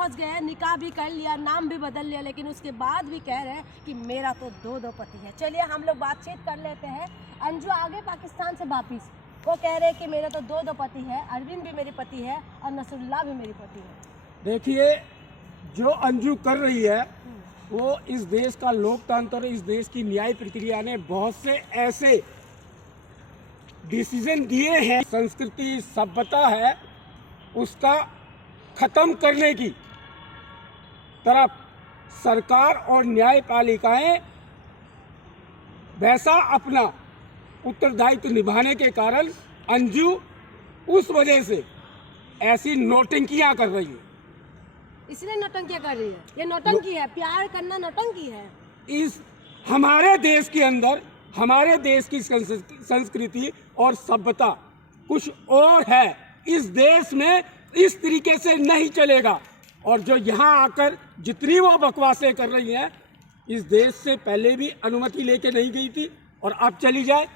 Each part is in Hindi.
पहुंच गए, निकाह भी कर लिया, नाम भी बदल लिया, लेकिन उसके बाद भी कह रहे हैं कि मेरा तो दो पति है। चलिए हम लोग बातचीत कर लेते हैं। अंजू आगे पाकिस्तान से वापिस, वो कह रहे हैं कि मेरा तो दो पति है, अरविंद भी मेरी पति है और नसरुल्लाह भी मेरी पति है। देखिए, जो अंजू कर रही है वो इस देश का लोकतंत्र, इस देश की न्याय प्रक्रिया ने बहुत से ऐसे डिसीजन दिए हैं, संस्कृति सभ्यता है उसका खत्म करने की तरफ सरकार और न्यायपालिकाएं वैसा अपना उत्तरदायित्व निभाने के कारण अंजू उस वजह से ऐसी नौटंकियां कर रही है। इसलिए नौटंकियां कर रही है, ये नौटंकी है, प्यार करना नौटंकी है। इस हमारे देश के अंदर हमारे देश की संस्कृति और सभ्यता कुछ और है। इस देश में इस तरीके से नहीं चलेगा। और जो यहाँ आकर जितनी वो बकवासें कर रही हैं, इस देश से पहले भी अनुमति लेके नहीं गई थी और अब चली जाए।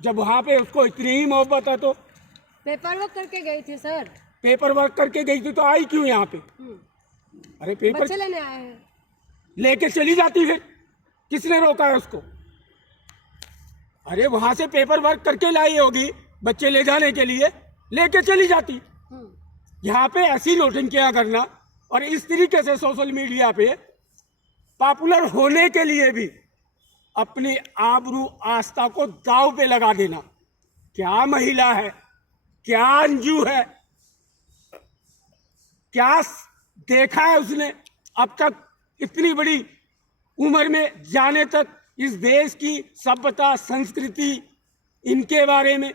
जब वहाँ पे उसको इतनी ही मोहब्बत है तो पेपर वर्क करके गई थी सर। पेपर वर्क करके गई थी तो आई क्यों यहाँ पे? अरे पेपर बच्चे लेने आए हैं, लेके चली जाती, फिर किसने रोका है उसको? अरे वहां से पेपर वर्क करके लाई होगी बच्चे ले जाने के लिए, लेके चली जाती। यहाँ पे ऐसी नौटंकियां करना और इस तरीके से सोशल मीडिया पे पॉपुलर होने के लिए भी अपनी आबरू आस्था को दांव पे लगा देना, क्या महिला है, क्या अंजू है, क्या देखा है उसने अब तक इतनी बड़ी उम्र में जाने तक इस देश की सभ्यता संस्कृति इनके बारे में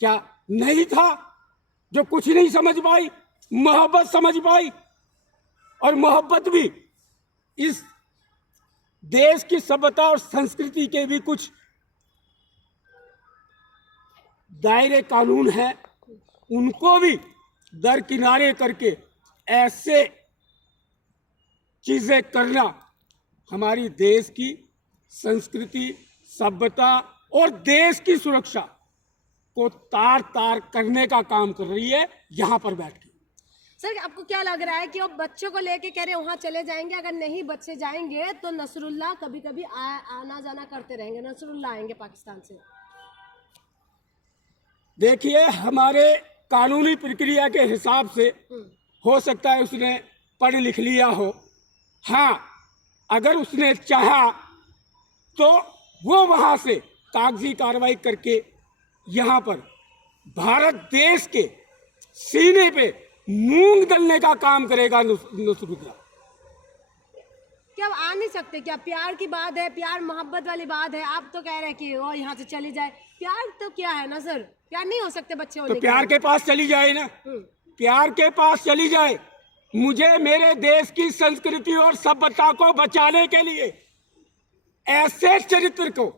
क्या नहीं था? जो कुछ नहीं समझ पाई, मोहब्बत समझ पाई। और मोहब्बत भी इस देश की सभ्यता और संस्कृति के भी कुछ दायरे कानून हैं, उनको भी दरकिनारे करके ऐसे चीजें करना हमारी देश की संस्कृति सभ्यता और देश की सुरक्षा को तार तार करने का काम कर रही है यहाँ पर बैठ के। सर आपको क्या लग रहा है कि वो बच्चों को लेके कह रहे हैं वहाँ चले जाएंगे, अगर नहीं बच्चे जाएंगे तो नसरुल्लाह कभी कभी आना जाना करते रहेंगे, नसरुल्लाह आएंगे पाकिस्तान से? देखिए, हमारे कानूनी प्रक्रिया के हिसाब से हो सकता है उसने पढ़ लिख लिया हो। हाँ, अगर उसने चाहा तो वो वहां से कागजी कार्रवाई करके यहाँ पर भारत देश के सीने पे मूंग दलने का काम करेगा नसरुल्लाह। क्या आप आ नहीं सकते? क्या प्यार की बात है, प्यार मोहब्बत वाली बात है? आप तो कह रहे हैं कि वो यहाँ से चली जाए। प्यार तो क्या है ना सर, प्यार नहीं हो सकते बच्चे होने तो प्यार के पास चली जाए ना, प्यार के पास चली जाए। मुझे मेरे देश की संस्कृति और सभ्यता को बचाने के लिए ऐसे चरित्र को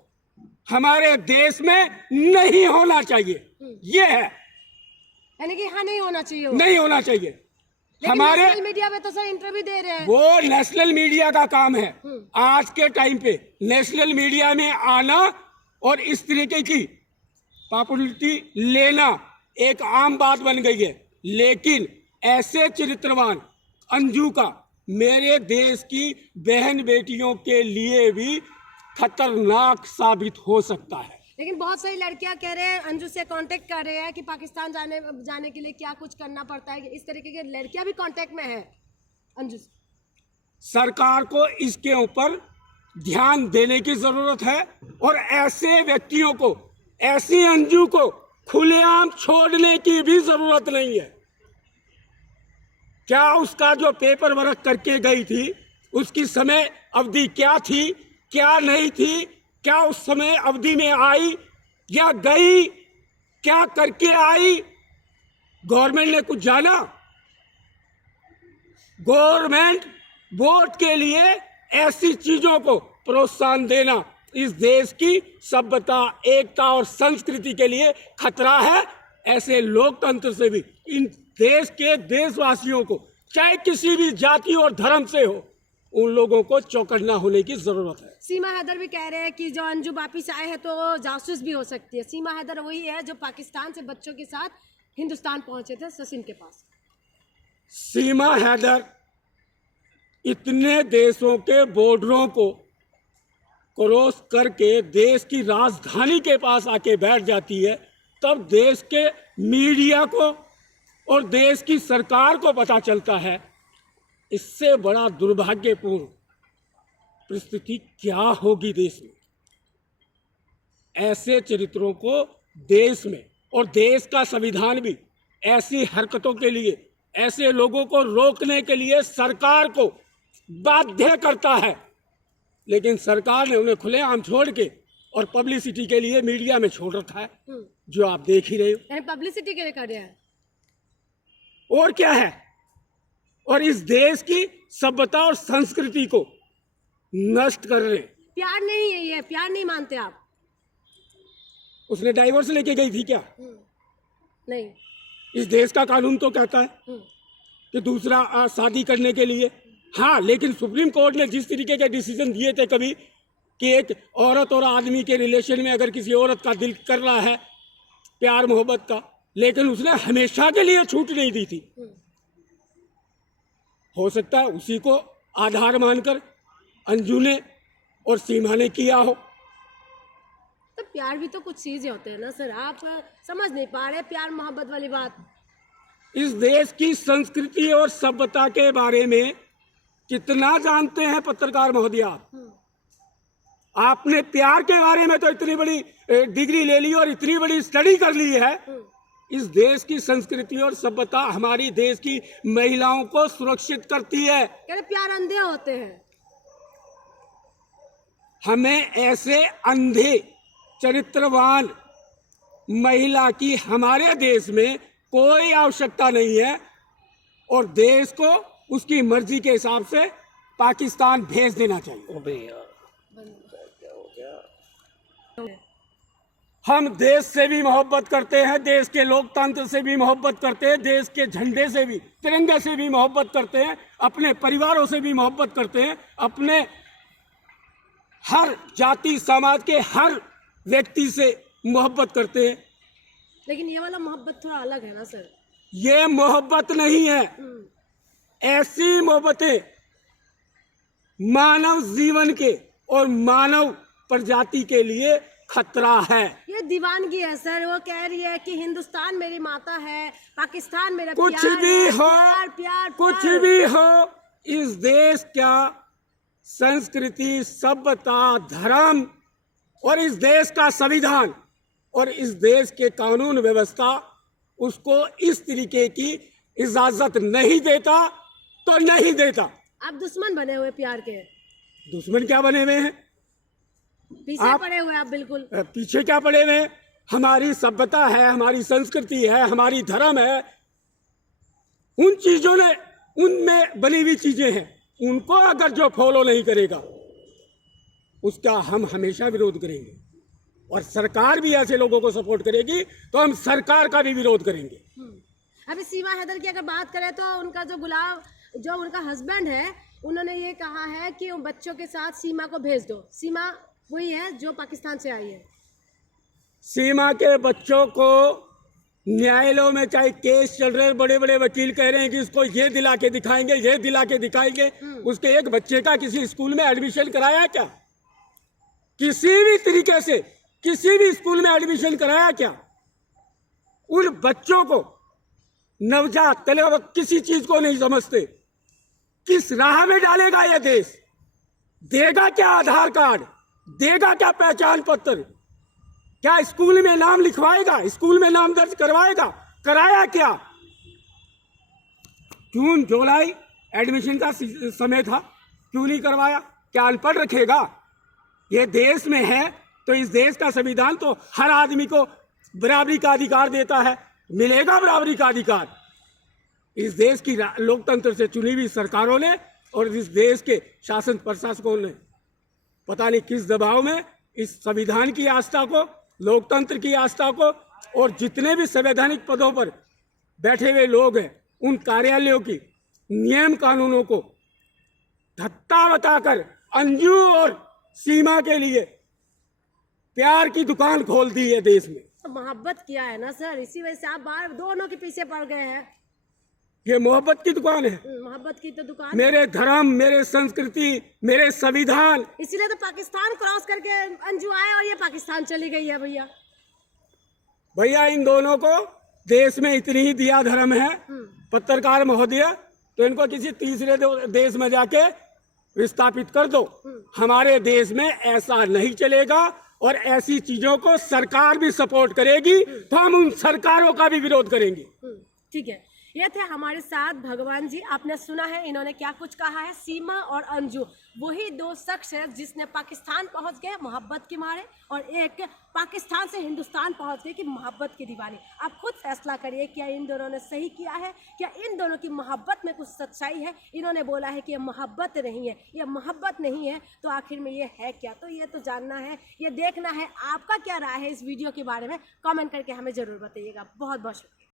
हमारे देश में नहीं होना चाहिए। ये है, यानी कि यहाँ नहीं होना चाहिए, नहीं होना चाहिए। हमारे नेशनल मीडिया में तो सर इंटरव्यू दे रहे हैं। वो नेशनल मीडिया का काम है आज के टाइम पे नेशनल मीडिया में आना और इस तरीके की पॉपुलरिटी लेना एक आम बात बन गई है। लेकिन ऐसे चरित्रवान अंजू का मेरे देश की बहन बेटियों के लिए भी खतरनाक साबित हो सकता है। लेकिन बहुत सारी लड़कियां कह रहे हैं, अंजू से कांटेक्ट कर रहे हैं कि पाकिस्तान जाने के लिए क्या कुछ करना पड़ता है। इस तरीके की लड़कियां भी कांटेक्ट में है अंजू से। सरकार को इसके ऊपर ध्यान देने की जरूरत है और ऐसे व्यक्तियों को, ऐसी अंजू को खुलेआम छोड़ने की भी जरूरत नहीं है। क्या उसका जो पेपर वर्क करके गई थी उसकी समय अवधि क्या थी, क्या नहीं थी, क्या उस समय अवधि में आई या गई, क्या करके आई? गवर्नमेंट ने कुछ जाना? गवर्नमेंट वोट के लिए ऐसी चीजों को प्रोत्साहन देना इस देश की सभ्यता, एकता और संस्कृति के लिए खतरा है। ऐसे लोकतंत्र से भी इन देश के देशवासियों को, चाहे किसी भी जाति और धर्म से हो, उन लोगों को चौकन्ना होने की जरूरत है। सीमा हैदर भी कह रहे हैं कि जो अंजू वापिस आए हैं तो जासूस भी हो सकती है। सीमा हैदर वही है जो पाकिस्तान से बच्चों के साथ हिंदुस्तान पहुंचे थे सचिन के पास। सीमा हैदर इतने देशों के बॉर्डरों को क्रॉस करके देश की राजधानी के पास आके बैठ जाती है, तब देश के मीडिया को और देश की सरकार को पता चलता है। इससे बड़ा दुर्भाग्यपूर्ण परिस्थिति क्या होगी देश में। ऐसे चरित्रों को देश में, और देश का संविधान भी ऐसी हरकतों के लिए, ऐसे लोगों को रोकने के लिए सरकार को बाध्य करता है, लेकिन सरकार ने उन्हें खुलेआम छोड़ के और पब्लिसिटी के लिए मीडिया में छोड़ रखा है, जो आप देख ही रहे हो। यानी पब्लिसिटी के लिए कर रहे हैं, और क्या है। और इस देश की सभ्यता और संस्कृति को नष्ट कर रहे हैं। प्यार नहीं है ये, प्यार नहीं मानते आप? उसने डाइवोर्स लेके गई थी क्या? नहीं। इस देश का कानून तो कहता है कि दूसरा शादी करने के लिए, हाँ, लेकिन सुप्रीम कोर्ट ने जिस तरीके के डिसीजन दिए थे कभी कि एक औरत और आदमी के रिलेशन में अगर किसी औरत का दिल कर रहा है प्यार मोहब्बत का, लेकिन उसने हमेशा के लिए छूट नहीं दी थी। हो सकता है उसी को आधार मानकर अंजू ने और सीमा ने किया हो। तो प्यार भी तो कुछ चीजें होते हैं ना सर, आप समझ नहीं पा रहे प्यार मोहब्बत वाली बात। इस देश की संस्कृति और सभ्यता के बारे में कितना जानते हैं पत्रकार महोदय? आपने प्यार के बारे में तो इतनी बड़ी डिग्री ले ली और इतनी बड़ी स्टडी कर ली है। इस देश की संस्कृति और सभ्यता हमारी देश की महिलाओं को सुरक्षित करती है। कह रहे प्यार अंधे होते हैं। हमें ऐसे अंधे चरित्रवान महिला की हमारे देश में कोई आवश्यकता नहीं है, और देश को उसकी मर्जी के हिसाब से पाकिस्तान भेज देना चाहिए। हम देश से भी मोहब्बत करते हैं, देश के लोकतंत्र से भी मोहब्बत करते हैं, देश के झंडे से भी, तिरंगे से भी मोहब्बत करते हैं, अपने परिवारों से भी मोहब्बत करते हैं, अपने हर जाति समाज के हर व्यक्ति से मोहब्बत करते हैं। लेकिन ये वाला मोहब्बत थोड़ा अलग है ना सर। ये मोहब्बत नहीं है। ऐसी मोहब्बतें मानव जीवन के और मानव प्रजाति के लिए खतरा है। ये दीवानगी है सर। वो कह रही है कि हिंदुस्तान मेरी माता है, पाकिस्तान मेरा कुछ प्यार भी है, हो, प्यार, प्यार, कुछ प्यार। भी हो, इस देश का संस्कृति, सभ्यता, धर्म और इस देश का संविधान और इस देश के कानून व्यवस्था उसको इस तरीके की इजाजत नहीं देता, तो नहीं देता। आप दुश्मन बने हुए प्यार के। दुश्मन क्या बने हुए हैं? पीछे पड़े हुए आप बिल्कुल। पीछे क्या पड़े हुए हैं? हमारी सभ्यता है, हमारी संस्कृति है, हमारी धर्म है, उन चीजों ने, उनमें बनी हुई चीजें हैं, उनको अगर जो फॉलो नहीं करेगा उसका हम हमेशा विरोध करेंगे, और सरकार भी ऐसे लोगों को सपोर्ट करेगी तो हम सरकार का भी विरोध करेंगे। अभी सीमा हैदर की अगर बात करें तो उनका जो उनका हस्बैंड है, उन्होंने ये कहा है कि उन बच्चों के साथ सीमा को भेज दो। सीमा वही है जो पाकिस्तान से आई है। सीमा के बच्चों को न्यायालयों में चाहे केस चल रहे, बड़े बड़े वकील कह रहे हैं कि इसको ये दिला के दिखाएंगे, ये दिला के दिखाएंगे। उसके एक बच्चे का किसी स्कूल में एडमिशन कराया क्या? किसी भी तरीके से किसी भी स्कूल में एडमिशन कराया क्या? उन बच्चों को, नवजात तलक किसी चीज को नहीं समझते, किस राह में डालेगा यह देश? देगा क्या आधार कार्ड? देगा क्या पहचान पत्र? क्या स्कूल में नाम लिखवाएगा? स्कूल में नाम दर्ज करवाएगा? कराया क्या? जून जुलाई एडमिशन का समय था, क्यों नहीं करवाया? क्या अनपढ़ रखेगा? ये देश में है तो इस देश का संविधान तो हर आदमी को बराबरी का अधिकार देता है, मिलेगा बराबरी का अधिकार। इस देश की लोकतंत्र से चुनी हुई सरकारों ने और इस देश के शासन प्रशासकों ने पता नहीं किस दबाव में इस संविधान की आस्था को, लोकतंत्र की आस्था को, और जितने भी संवैधानिक पदों पर बैठे हुए लोग हैं उन कार्यालयों की नियम कानूनों को धत्ता बताकर अंजू और सीमा के लिए प्यार की दुकान खोल दी है देश में। तो मोहब्बत किया है ना सर, इसी वजह से आप बार दोनों के पीछे पड़ गए हैं। ये मोहब्बत की दुकान है। मोहब्बत की तो दुकान। मेरे धर्म, मेरे संस्कृति, मेरे संविधान, इसीलिए तो पाकिस्तान क्रॉस करके अंजू आए और ये पाकिस्तान चली गई है भैया। भैया इन दोनों को देश में इतनी ही दिया धर्म है, पत्रकार महोदय, तो इनको किसी तीसरे देश में जाके विस्थापित कर दो। हमारे देश में ऐसा नहीं चलेगा और ऐसी चीजों को सरकार भी सपोर्ट करेगी तो हम उन सरकारों का भी विरोध करेंगे। ठीक है, ये थे हमारे साथ भगवान जी। आपने सुना है इन्होंने क्या कुछ कहा है। सीमा और अंजू वही दो शख्स है जिसने पाकिस्तान पहुंच गए मोहब्बत के मारे, और एक पाकिस्तान से हिंदुस्तान पहुंच गए कि मोहब्बत की दीवानी। आप खुद फैसला करिए, क्या इन दोनों ने सही किया है, क्या इन दोनों की मोहब्बत में कुछ सच्चाई है। इन्होंने बोला है कि ये मोहब्बत नहीं है, ये मोहब्बत नहीं है, तो आखिर में ये है क्या? तो ये तो जानना है, ये देखना है। आपका क्या राय है इस वीडियो के बारे में, कमेंट करके हमें ज़रूर बताइएगा। बहुत बहुत शुक्रिया।